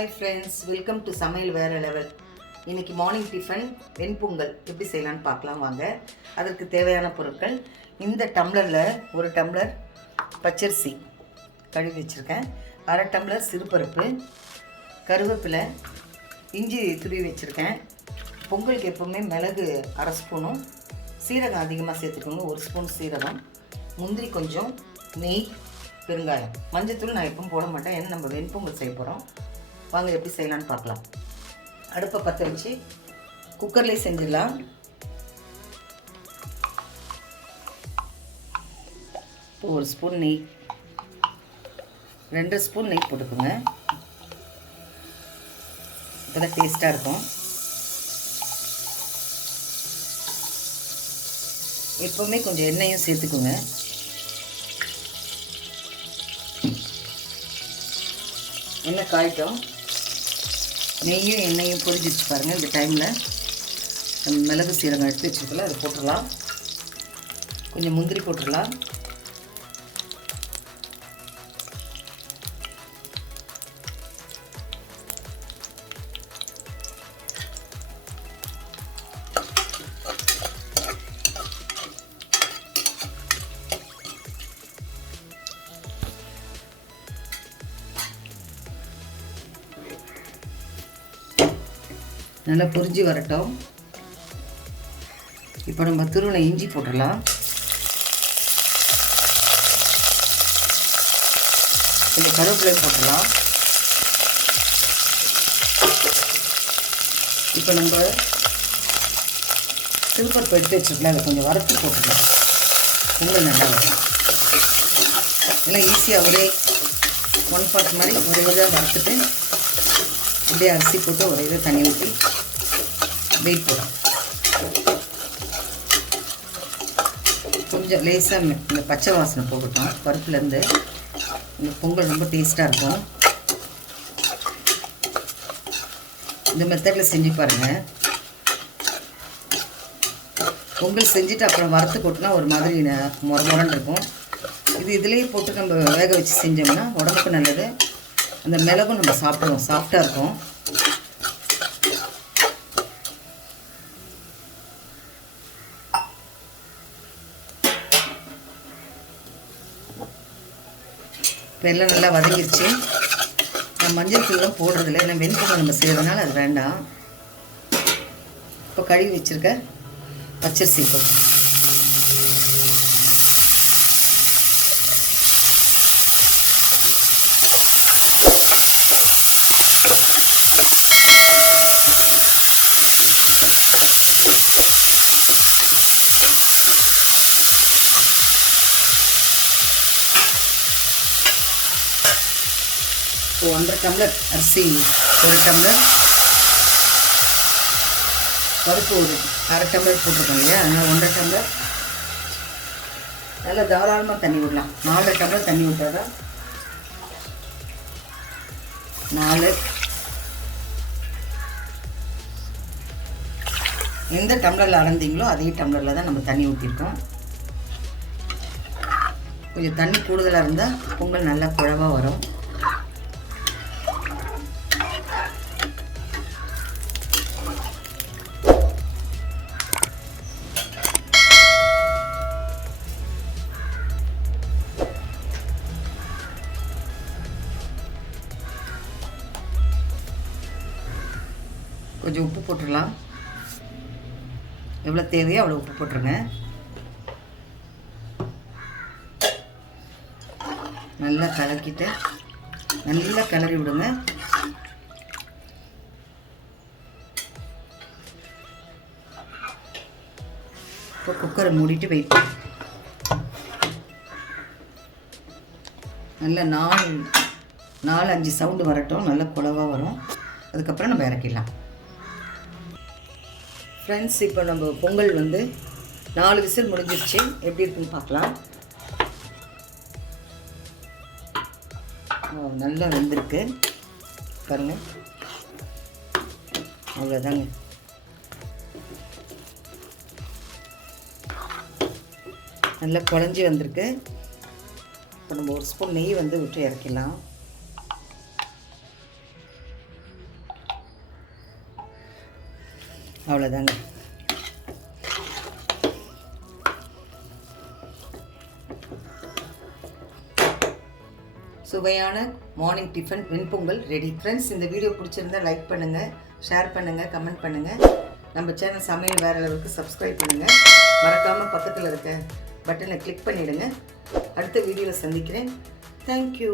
Hi friends, welcome to Samayal Vera Level. இன்னைக்கு morning tiffin வெண்பொங்கல் எப்படி செய்யலாம்னு பார்க்கலாம் வாங்க. அதற்கு தேவையான பொருட்கள் இந்த டம்ளரில் ஒரு டம்ளர் பச்சரிசி கழுவி வச்சுருக்கேன், அரை டம்ளர் சிறுபருப்பு, கருவேப்பிலை, இஞ்சி துருவி வச்சுருக்கேன். பொங்கலுக்கு எப்போவுமே மிளகு அரை ஸ்பூனும் சீரகம் அதிகமாக சேர்த்துக்கோங்க, ஒரு ஸ்பூன் சீரகம், முந்திரி கொஞ்சம், நெய், பெருங்காயம், மஞ்சத்தூள் நான் எப்பவும் போட மாட்டேன், ஏன்னா நம்ம வெண்பொங்கல் செய்ய போகிறோம். வாங்க எப்படி செய்யலான்னு பார்க்கலாம். அடுப்பை பற்ற வச்சு குக்கர்லேயே செஞ்சிடலாம். இப்போ ஒரு ஸ்பூன் நெய், 2 ஸ்பூன் நெய் போட்டுக்கோங்க, இப்போதான் டேஸ்ட்டாக இருக்கும். எப்போவுமே கொஞ்சம் எண்ணெயும் சேர்த்துக்குங்க. எண்ணெய் காய்ட்டும், நெய்யும் எண்ணெயும் பொரிஞ்சிச்சு பாருங்கள். இந்த டைமில் நம்ம மிளகு சீரகம் எடுத்து வச்சுருக்கலாம், அதை போட்டுடலாம். கொஞ்சம் முந்திரி போட்டுடலாம். நல்லா பொரிஞ்சு வரட்டும். இப்போ நம்ம துருவின இஞ்சி போட்டுடலாம். கொஞ்சம் கருவேப்பிலை போட்டுடலாம். இப்போ நம்ம சிறுபருப்பு எடுத்து வச்சுருக்கலாம், அதை கொஞ்சம் வறுத்து போட்டுக்கலாம். பொங்கல் நல்லா வரும். எல்லாம் ஈஸியாக ஒரே 1/4 மாதிரி ஒரே இதாக வறுத்துட்டு அப்படியே அரிசி போட்டு ஒரே இதை தண்ணி ஊற்றி வெயிட் போடும். கொஞ்சம் லேசாக இந்த பச்சை வாசனை போகட்டும் பருப்புலேருந்து. இந்த பொங்கல் ரொம்ப டேஸ்ட்டாக இருக்கும். இந்த மெத்தடில் செஞ்சு பாருங்கள். பொங்கல் செஞ்சுட்டு அப்புறம் வறுத்து போட்டுனா ஒரு மாதிரி முரன்னு இருக்கும். இதுலேயே போட்டு நம்ம வேக வச்சு செஞ்சோம்னா உடம்புக்கு நல்லது. அந்த மிளகும் நம்ம சாப்பிடுவோம், சாஃப்டாக இருக்கும். இப்போ எல்லாம் நல்லா வதங்கிடுச்சு. நான் மஞ்சள் தூள்லாம் போடுறதில்ல, ஏன்னா வெண்பொங்கல் நம்ம செய்கிறதுனால அது வேண்டாம். இப்போ கழுவி வச்சுருக்க பச்சரிசி போட்டு இப்போ 1.5 டம்ளர் அரிசி, 1 டம்ளர் பருப்பு, ஒரு அரை டம்ளர் போட்டிருக்கோம் இல்லையா, அதனால் 1.5 டம்ளர் நல்லா தாராளமாக தண்ணி விடலாம். 4 டம்ளர் தண்ணி விட்டால் தான் 4 எந்த டம்ளரில் அளந்தீங்களோ அதே டம்ளரில் தான் நம்ம தண்ணி ஊற்றிருக்கோம். கொஞ்சம் தண்ணி கூடுதலாக இருந்தால் பொங்கல் நல்லா குழவாக வரும். கொஞ்சம் உப்பு போட்டுடலாம். எவ்வளோ தேவையோ அவ்வளோ உப்பு போட்டுருங்க. நல்லா கலக்கிட்டு நல்லா கிளறி விடுங்க. இப்போ குக்கரை மூடிட்டு வெயிட் பண்ணு. நல்லா 4-5 சவுண்டு வரட்டும், நல்லா குழவாக வரும். அதுக்கப்புறம் நம்ம இறக்கிடலாம். ஃப்ரெண்ட்ஸ், இப்போ நம்ம பொங்கல் 4 விசில் முடிஞ்சிருச்சு. எப்படி இருக்குன்னு பார்க்கலாம். நல்லா வெந்திருக்கு பாருங்கள், அவ்வளோதாங்க. நல்லா குழஞ்சி வந்திருக்கு. இப்போ நம்ம ஒரு ஸ்பூன் நெய் விட்டு இறக்கிடலாம். அவ்வளோதாங்க. சுவையான மார்னிங் டிஃபன் வெண்பொங்கல் ரெடி. ஃப்ரெண்ட்ஸ், இந்த வீடியோ பிடிச்சிருந்தா லைக் பண்ணுங்கள், ஷேர் பண்ணுங்கள், கமெண்ட் பண்ணுங்கள். நம்ம சேனல் சமையல் வேற லெவலுக்கு சப்ஸ்கிரைப் பண்ணுங்கள். மறக்காமல் பக்கத்தில் இருக்க பட்டனை கிளிக் பண்ணிவிடுங்க. அடுத்த வீடியோவில் சந்திக்கிறேன். தேங்க்யூ.